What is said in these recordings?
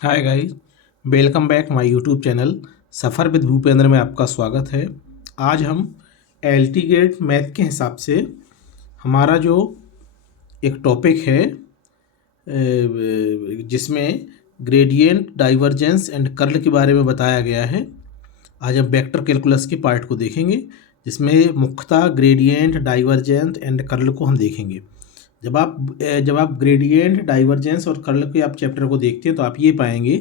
Hi guys, welcome back my YouTube channel suffer with Bhupendra में आपका स्वागत है। आज हम एलटी ग्रेड मैथ के हिसाब से हमारा जो एक टॉपिक है जिसमें ग्रेडियंट, डाइवर्जेंस एंड कर्ल के बारे में बताया गया है। आज हम वेक्टर कैलकुलस के पार्ट को देखेंगे जिसमें मुख्यतः ग्रेडियंट, डाइवर्जेंस एंड कर्ल को हम देखेंगे। जब आप ग्रेडियंट, डाइवर्जेंस और कर्ल के आप चैप्टर को देखते हैं तो आप ये पाएंगे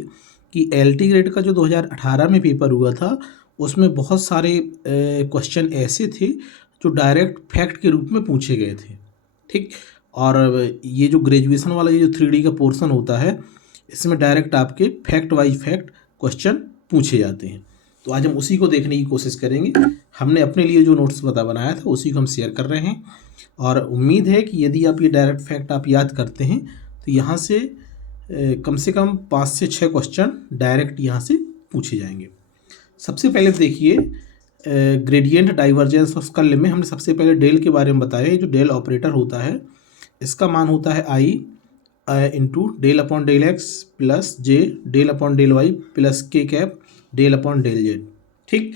कि एलटी ग्रेड का जो 2018 में पेपर हुआ था उसमें बहुत सारे क्वेश्चन ऐसे थे जो डायरेक्ट फैक्ट के रूप में पूछे गए थे। ठीक। और ये जो ग्रेजुएशन वाला ये जो 3D का पोर्शन होता है इसमें डायरेक्ट आपके फैक्ट वाइज फैक्ट क्वेश्चन पूछे जाते हैं। तो आज हम उसी को देखने की कोशिश करेंगे। हमने अपने लिए जो नोट्स बनाया था उसी को हम शेयर कर रहे हैं और उम्मीद है कि यदि आप ये डायरेक्ट फैक्ट आप याद करते हैं तो यहाँ से कम 5 से 6 क्वेश्चन डायरेक्ट यहाँ से पूछे जाएंगे। सबसे पहले देखिए, ग्रेडियंट, डाइवर्जेंस और कर्ल में हमने सबसे पहले डेल के बारे में बताया। जो डेल ऑपरेटर होता है इसका मान होता है i into del upon del x plus j del upon del y plus k cap del upon del z. ठीक।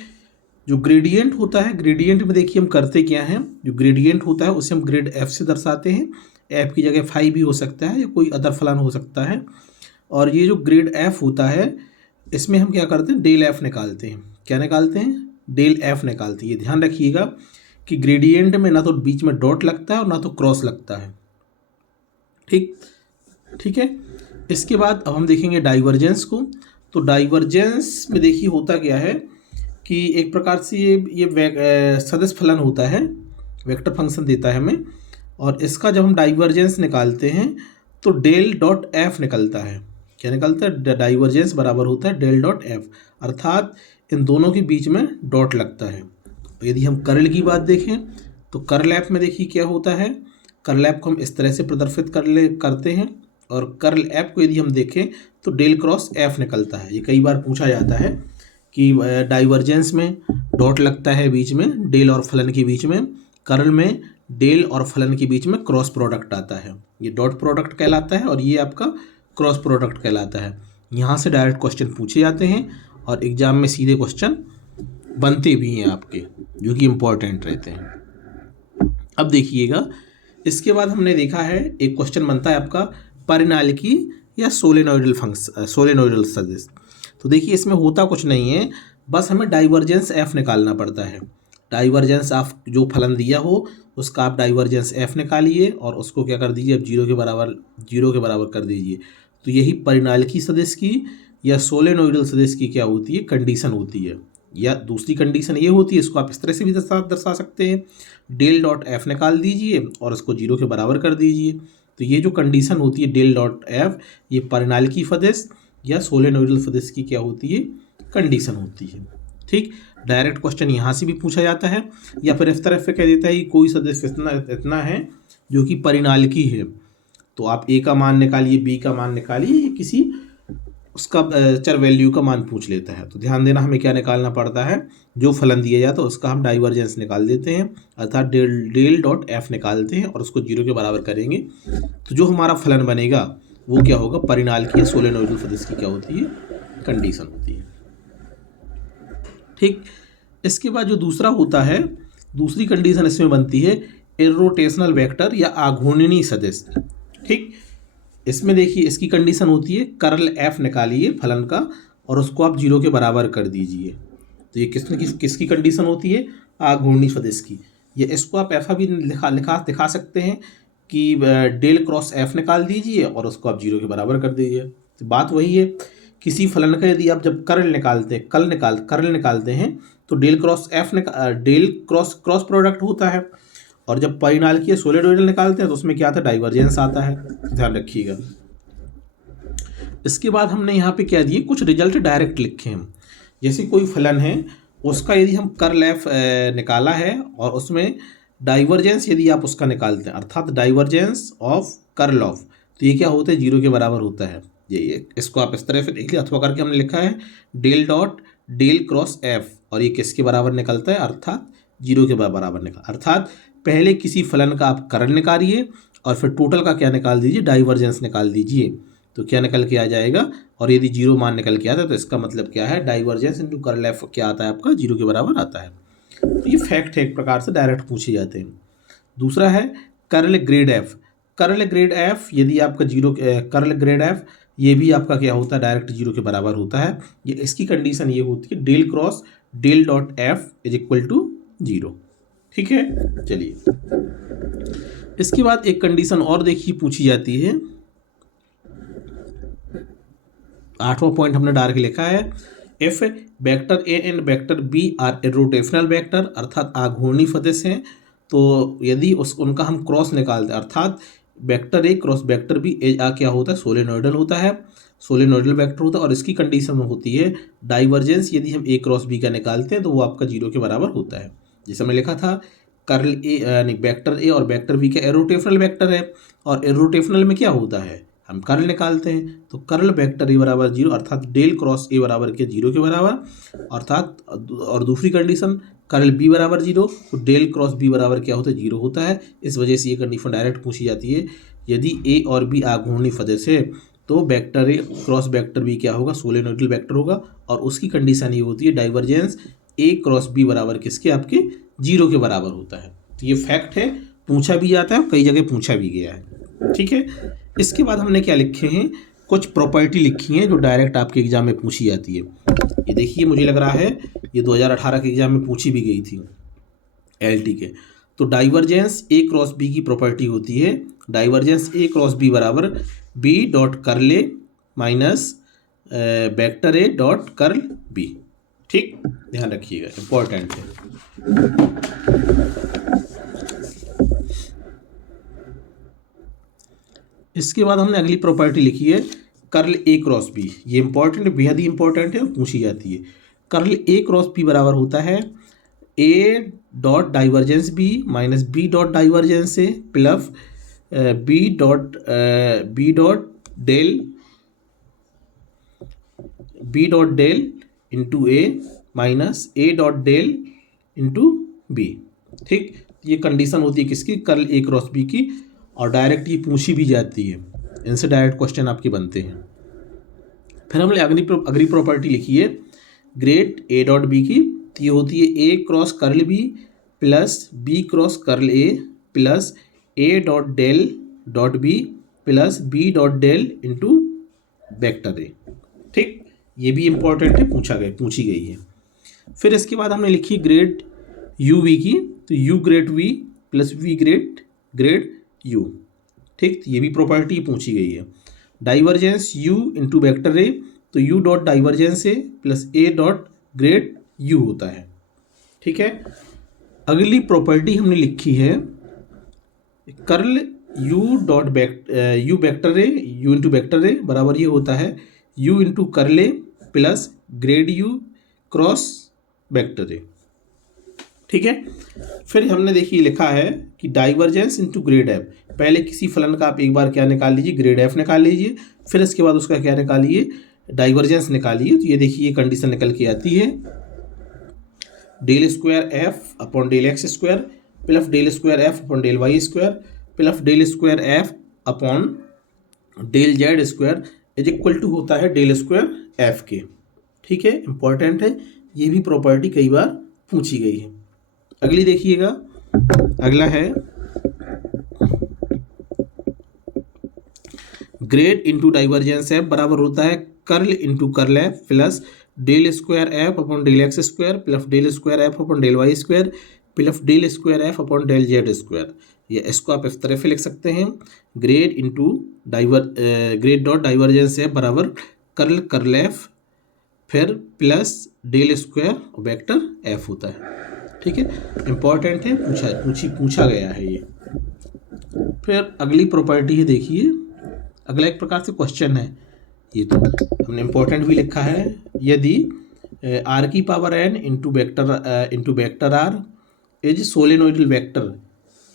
जो ग्रेडियंट होता है, ग्रेडियंट में देखिए हम करते क्या हैं, जो ग्रेडियंट होता है उसे हम ग्रेड एफ से दर्शाते हैं। एफ की जगह फाई भी हो सकता है या कोई अदर फलन हो सकता है। और ये जो ग्रेड एफ होता है इसमें हम क्या करते हैं, डेल एफ निकालते हैं। क्या निकालते हैं? डेल एफ निकालते हैं। ये ध्यान रखिएगा कि ग्रेडियंट में ना तो बीच में डॉट लगता है और ना तो क्रॉस लगता है। ठीक है। इसके बाद अब हम देखेंगे डाइवर्जेंस को। तो डाइवर्जेंस में देखिए होता क्या है कि एक प्रकार से ये सदिश फलन होता है, वेक्टर फंक्शन देता है हमें। और इसका जब हम डाइवर्जेंस निकालते हैं तो डेल डॉट एफ निकलता है। क्या निकलता है? डाइवर्जेंस बराबर होता है डेल डॉट एफ, अर्थात इन दोनों के बीच में डॉट लगता है। तो यदि हम कर्ल की बात देखें तो कर्ल एफ में देखिए क्या होता है, कर्ल एफ को हम इस तरह से प्रदर्शित करते हैं। और कर्ल एफ को यदि हम देखें तो डेल क्रॉस एफ निकलता है। ये कई बार पूछा जाता है कि डाइवर्जेंस में डॉट लगता है बीच में डेल और फलन के बीच में, कर्ल में डेल और फलन के बीच में क्रॉस प्रोडक्ट आता है। ये डॉट प्रोडक्ट कहलाता है और ये आपका क्रॉस प्रोडक्ट कहलाता है। यहाँ से डायरेक्ट क्वेश्चन पूछे जाते हैं और एग्जाम में सीधे क्वेश्चन बनते भी हैं आपके, जो कि इम्पोर्टेंट रहते हैं। अब देखिएगा, इसके बाद हमने देखा है एक क्वेश्चन बनता है आपका परिनालिकी या सोलेनोइडल सदिश। तो देखिए इसमें होता कुछ नहीं है, बस हमें डाइवर्जेंस एफ निकालना पड़ता है। डाइवर्जेंस ऑफ जो फलन दिया हो उसका आप डाइवर्जेंस एफ निकालिए और उसको क्या कर दीजिए, अब जीरो के बराबर कर दीजिए। तो यही परिनालिकी सदिश की या सोलेनोइडल सदिश की क्या होती है, कंडीशन होती है। या दूसरी कंडीशन ये होती है, इसको आप इस तरह से भी दर्शा सकते हैं, डेल डॉट एफ निकाल दीजिए और उसको जीरो के बराबर कर दीजिए। तो ये जो कंडीशन होती है डेल डॉट एफ, ये परिनालिकी सदिश या सोलेनोइडल सदिश की क्या होती है, कंडीशन होती है। ठीक। डायरेक्ट क्वेश्चन यहाँ से भी पूछा जाता है या फिर इस तरफ से कह देता है कि कोई सदिश इतना है जो कि परिनालिकी है। तो आप ए का मान निकालिए, बी का मान निकालिए, किसी उसका चर वैल्यू का मान पूछ लेता है। तो ध्यान देना, हमें क्या निकालना पड़ता है, जो फलन दिया जाता है उसका हम डाइवर्जेंस निकाल देते हैं, अर्थात डेल डॉट एफ निकालते हैं और उसको जीरो के बराबर करेंगे। तो जो हमारा फलन बनेगा वो क्या होगा, परिनालिकी या सोलेनोइडल सदिश की क्या होती है, कंडीशन होती है। ठीक। इसके बाद जो दूसरा होता है, दूसरी कंडीशन इसमें बनती है इर्रोटेशनल वेक्टर या आघूर्णनीय सदिश। ठीक। इसमें देखिए इसकी कंडीशन होती है कर्ल एफ निकालिए फलन का और उसको आप जीरो के बराबर कर दीजिए। तो ये किसकी कंडीशन होती है, आघूर्णनीय सदिश की। ये इसको आप ऐसा भी दिखा सकते हैं कि डेल क्रॉस एफ निकाल दीजिए और उसको आप जीरो के बराबर कर दीजिए। तो बात वही है, किसी फलन का यदि आप जब कर्ल निकालते हैं तो डेल क्रॉस प्रोडक्ट होता है। और जब परिनालिकी सोलेनोइडल निकालते हैं तो उसमें क्या आता है, डाइवर्जेंस आता है। ध्यान रखिएगा। इसके बाद हमने यहाँ पे क्या दिए, कुछ रिजल्ट डायरेक्ट लिखे हैं। जैसे कोई फलन है उसका यदि हम कर्ल एफ निकाला है और उसमें डाइवर्जेंस यदि आप उसका निकालते हैं, अर्थात डाइवर्जेंस ऑफ कर्ल ऑफ, तो ये क्या होता है, जीरो के बराबर होता है। ये इसको आप इस तरह से देख लिया, अथवा करके हमने लिखा है डेल क्रॉस एफ और ये किसके बराबर निकलता है, अर्थात जीरो के बराबर अर्थात पहले किसी फलन का आप कर्ल निकालिए और फिर टोटल का क्या निकाल दीजिए, डाइवर्जेंस निकाल दीजिए। तो क्या निकल के आ जाएगा, और यदि जीरो मान निकल के आता है तो इसका मतलब क्या है, डाइवर्जेंस इंटू कर्ल एफ क्या आता है आपका, जीरो के बराबर आता है। तो ये फैक्ट है, एक प्रकार से डायरेक्ट पूछे जाते हैं। दूसरा है curl grade F. Curl grade F यदि आपका जीरो, कर्ल ग्रेड एफ ये भी आपका क्या होता है, डायरेक्ट जीरो के बराबर होता है। ये इसकी कंडीशन ये होती है del cross del dot F is equal to zero. ठीक है, चलिए इसके बाद एक कंडीशन और देखिए पूछी जाती है, 8वां पॉइंट हमने डाल के लिखा है, if vector A and vector B are irrotational vector, अर्थात आघूर्णी सदिश हैं, तो यदि उनका हम क्रॉस निकालते हैं, अर्थात vector A cross vector B क्या होता है, सोलेनोइडल होता है, सोलेनोइडल वेक्टर होता है, और इसकी कंडीशन में होती है डाइवर्जेंस यदि हम ए क्रॉस बी का निकालते हैं तो वो आपका जीरो के बराबर होता है। जैसे हमने लिखा था कर्ल ए यानी वेक्टर ए और वेक्टर बी का एरोटेशनल वेक्टर है, और एरोटेशनल में क्या होता है, हम कर्ल निकालते हैं, तो कर्ल वेक्टर ए बराबर जीरो, अर्थात डेल क्रॉस ए बराबर के जीरो के बराबर, अर्थात और दूसरी कंडीशन कर्ल बी बराबर जीरो, तो डेल क्रॉस बी बराबर क्या होता है, जीरो होता है। इस वजह से ये कंडीशन डायरेक्ट पूछी जाती है, यदि ए और बी आघूर्णी सदिश है तो vector A cross vector B क्या होगा, सोलेनोइडल वेक्टर होगा, और उसकी कंडीशन ये होती है डाइवर्जेंस ए क्रॉस बी बराबर किसके, आपके जीरो के बराबर होता है। तो ये फैक्ट है, पूछा भी जाता है, कई जगह पूछा भी गया है। ठीक है, इसके बाद हमने क्या लिखे हैं, कुछ प्रॉपर्टी लिखी हैं जो डायरेक्ट आपके एग्जाम में पूछी जाती है। ये देखिए, मुझे लग रहा है ये 2018 के एग्जाम में पूछी भी गई थी एलटी के। तो डाइवर्जेंस ए क्रॉस बी की प्रॉपर्टी होती है, डाइवर्जेंस ए क्रॉस बी बराबर B dot curl A minus vector A dot curl B. ठीक, ध्यान रखिएगा, इंपॉर्टेंट है। इसके बाद हमने अगली प्रॉपर्टी लिखी है कर्ल ए क्रॉस बी। ये इंपॉर्टेंट है, बेहद ही इंपॉर्टेंट है और पूछी जाती है। कर्ल ए क्रॉस बी बराबर होता है A dot divergence B minus B dot divergence A plus B dot del into A minus A dot del into B. ठीक, ये कंडीशन होती है किसकी, कर्ल ए क्रॉस बी की, और डायरेक्ट ये पूछी भी जाती है, इनसे डायरेक्ट क्वेश्चन आपके बनते हैं। फिर हमने अगली प्रॉपर्टी लिखी है ग्रेड ए डॉट बी की, तो ये होती है a cross curl b plus b cross curl A plus A dot del dot b plus B dot del into vector ए। ठीक, ये भी इंपॉर्टेंट है, पूछी गई है। फिर इसके बाद हमने लिखी ग्रेड यू वी की, तो U grad V plus V grad U. ठीक, ये भी प्रॉपर्टी पूछी गई है। Divergence U into vector A, तो U dot divergence A plus A dot grad U होता है। ठीक है, अगली प्रॉपर्टी हमने लिखी है curl U dot U vector A, U into vector A बराबर ये होता है यू इंटू कर्ल ए plus grad U cross vector ए। ठीक है, फिर हमने देखिए लिखा है कि डाइवर्जेंस इंटू ग्रेड एफ, पहले किसी फलन का आप एक बार क्या निकाल लीजिए, ग्रेड एफ निकाल लीजिए, फिर इसके बाद उसका क्या निकालिए, डाइवर्जेंस निकालिए। तो ये देखिए ये कंडीशन निकल के आती है del square f upon del x square plus del square f upon del y square plus del square f upon del z square is equal to होता है डेल स्क्वायर एफ के। ठीक है, इंपॉर्टेंट है, ये भी प्रॉपर्टी कई बार पूछी गई है। अगली देखिएगा, अगला है ग्रेड इंटू डाइवर्जेंस एफ बराबर होता है curl into curl f plus del square f upon del x square plus del square f upon del y square plus del square f upon del z square. या इसको आप इस तरह से लिख सकते हैं grad into grad dot divergence f बराबर कर्ल एफ फिर plus del square vector f होता है। ठीक है, इंपॉर्टेंट है, पूछा गया है ये। फिर अगली प्रॉपर्टी है, देखिए अगला एक प्रकार से क्वेश्चन है, ये तो हमने इंपॉर्टेंट भी लिखा है, यदि आर की power n into vector r is solenoidal vector,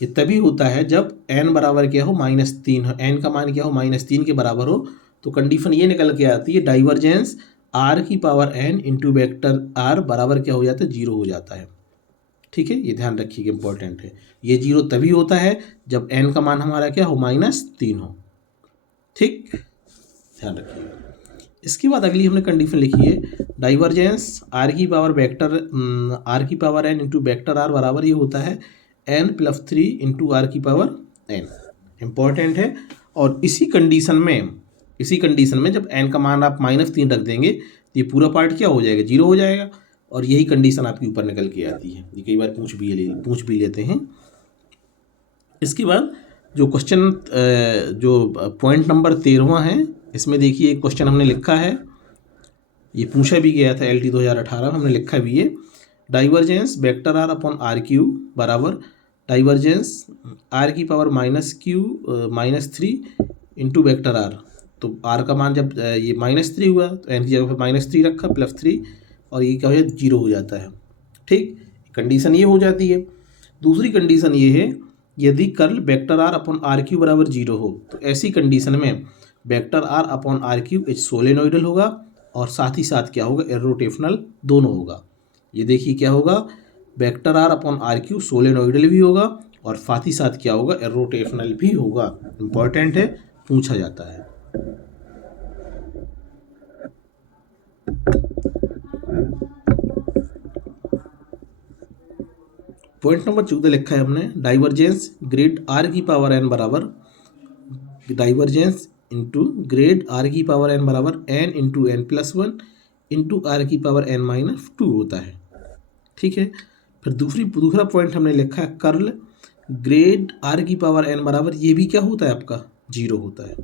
ये तभी होता है जब एन बराबर क्या हो -3 हो, एन का मान क्या हो -3 के बराबर हो। तो कंडीशन ये निकल के आती है डाइवर्जेंस आर की power n into vector r बराबर क्या हो जाता है, 0 हो जाता है। ठीक है, ये ध्यान रखिएगा, इंपॉर्टेंट है, ये 0 तभी होता है जब n का मान हमारा क्या हो -3 हो। ठीक, ध्यान रखिएगा। इसके बाद अगली हमने कंडीशन लिखी है डाइवर्जेंस आर की पावर वेक्टर आर की power n into vector r बराबर ये होता है n+3 इंटू आर की पावर एन। इम्पॉर्टेंट है। और इसी कंडीशन में जब n का मान आप -3 रख देंगे तो ये पूरा पार्ट क्या हो जाएगा, 0 हो जाएगा। और यही कंडीशन आपके ऊपर निकल के आती है। ये कई बार पूछ भी लेते हैं। इसके बाद जो क्वेश्चन जो पॉइंट नंबर 13वां है, इसमें देखिए एक क्वेश्चन हमने लिखा है, ये पूछा भी गया था LT 2018 हमने लिखा भी है divergence vector r upon r cube बराबर डाइवर्जेंस आर की पावर -3 इंटू वेक्टर आर। तो आर का मान जब ये -3 हुआ तो एन की जगह पर -3 रखा +3 और ये क्या हो जाता है, 0 हो जाता है। ठीक, कंडीशन ये हो जाती है। दूसरी कंडीशन ये है यदि curl vector r upon r cube बराबर 0 हो तो ऐसी कंडीशन में vector r upon r cube एच सोलेनोइडल होगा और साथ ही साथ क्या होगा, इर्रोटेशनल दोनों होगा। ये देखिए क्या होगा, vector r upon r cube solenoidal भी होगा और साथ ही साथ क्या होगा, इर्रोटेशनल भी होगा। इंपॉर्टेंट है, पूछा जाता है। पॉइंट नंबर 14 लिखा है हमने डाइवर्जेंस ग्रेड आर की पावर एन बराबर डाइवर्जेंस इंटू ग्रेड आर की पावर एन बराबर n into n+1 into r की पावर n-2 होता है। ठीक है। फिर दूसरा पॉइंट हमने लिखा है कर्ल ग्रेड आर की पावर एन बराबर, ये भी क्या होता है आपका, 0 होता है।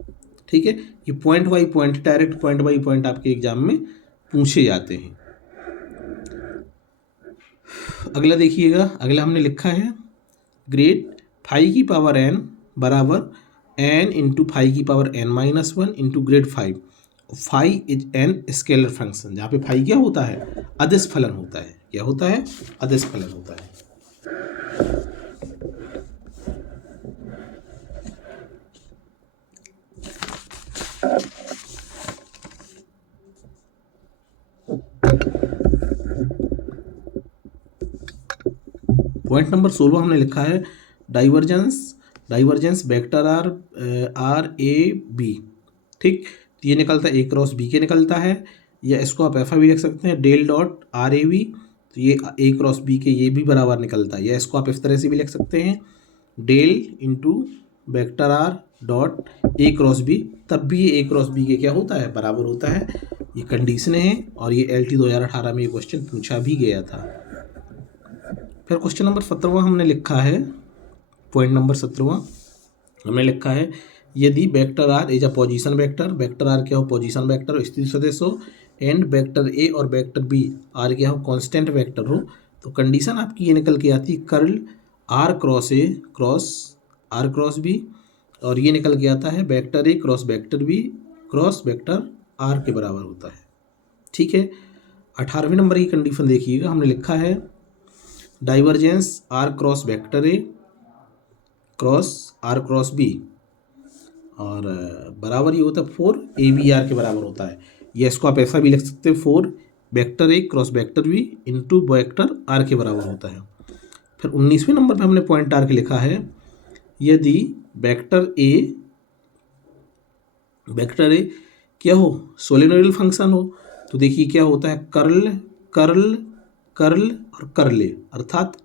ठीक है। ये point by point, direct point by point आपके एग्जाम में पूछे जाते हैं। अगला देखिएगा, अगला हमने लिखा है ग्रेड फाइव की पावर एन बराबर एन इंटू फाइव की power n-1 into grade 5। Five is an scalar function, जहाँ पे फाइव क्या होता है, अदिश फलन होता है। क्या होता है, अदिश फलन होता है। पॉइंट नंबर 16 हमने लिखा है divergence vector r A B. ठीक, तो ये निकलता है A×B के निकलता है, या इसको आप ऐसा भी लिख सकते हैं del dot r A B. तो ये A×B के ये भी बराबर निकलता है, या इसको आप इस तरह से भी लिख सकते हैं del into vector r dot A×B। तब भी ये A×B के क्या होता है, बराबर होता है। ये कंडीशन है और ये LT 2018 में ये क्वेश्चन पूछा भी गया था। फिर क्वेश्चन नंबर 17वां हमने लिखा है, पॉइंट नंबर 17वां हमने लिखा है यदि vector r is a position vector, vector r क्या हो, पोजीशन वेक्टर स्थिति सदिश हो, एंड वेक्टर ए और वेक्टर बी आर क्या हो, कांस्टेंट वेक्टर हो, तो कंडीशन आपकी ये निकल के आती है curl r cross A cross r cross B, और ये निकल के आता है vector A cross vector B cross vector r के बराबर होता है। ठीक है। 18वें नंबर की कंडीशन देखिएगा, हमने लिखा है divergence r cross vector A cross r cross B और बराबर ये होता है 4 ABR के बराबर होता है, या इसको आप ऐसा भी लिख सकते हैं 4 vector A cross vector B into vector r के बराबर होता है। फिर 19वें नंबर पे हमने पॉइंट आर के लिखा है यदि वेक्टर ए क्या हो, सोलेनोइडल फंक्शन हो, तो देखिए क्या होता है कर्ल कर्ल कर्ल और कर्ल ए, अर्थात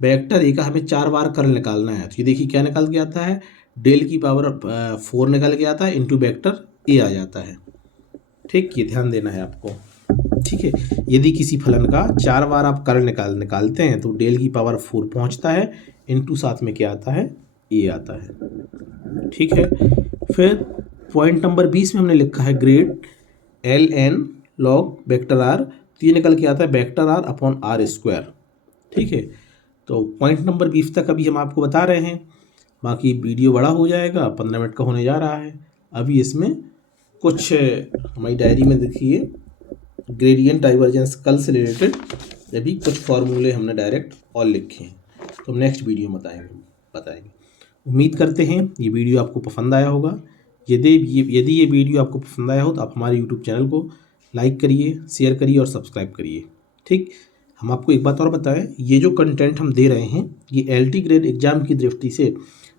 वेक्टर ए का हमें 4 बार कर्ल निकालना है। तो ये देखिए क्या निकल के आता है, डेल की पावर 4 निकल के आता है इंटू वेक्टर ए आ जाता है। ठीक, ये ध्यान देना है आपको। ठीक है। यदि किसी फलन का 4 बार आप कर्ल निकालते हैं तो डेल की पावर 4 पहुंचता है, इंटू साथ में क्या आता है, ए आता है। ठीक है। फिर पॉइंट नंबर 20 में हमने लिखा है grad LN log vector r, तो ये निकल के आता है vector r upon r square. ठीक है। तो पॉइंट नंबर 20 तक अभी हम आपको बता रहे हैं, बाकी वीडियो बड़ा हो जाएगा, 15 मिनट का होने जा रहा है। अभी इसमें कुछ हमारी डायरी में देखिए ग्रेडियंट डाइवर्जेंस कल से रिलेटेड अभी कुछ फॉर्मूले हमने डायरेक्ट और लिखे हैं, तो हम नेक्स्ट वीडियो में बताएंगे। उम्मीद करते हैं ये वीडियो आपको पसंद आया होगा। यदि ये वीडियो आपको पसंद आया हो तो आप हमारे यूट्यूब चैनल को लाइक करिए, शेयर करिए और सब्सक्राइब करिए। ठीक, हम आपको एक बात और बताएं, ये जो कंटेंट हम दे रहे हैं ये LT ग्रेड एग्जाम की दृष्टि से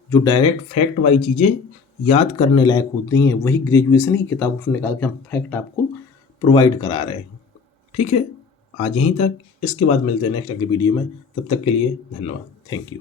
जो डायरेक्ट फैक्ट वाली चीज़ें याद करने लायक होती हैं वही ग्रेजुएशन की किताबों से निकाल के हम फैक्ट आपको प्रोवाइड करा रहे हैं। ठीक है, आज यहीं तक, इसके बाद मिलते हैं नेक्स्ट अगली वीडियो में। तब तक के लिए धन्यवाद, थैंक यू।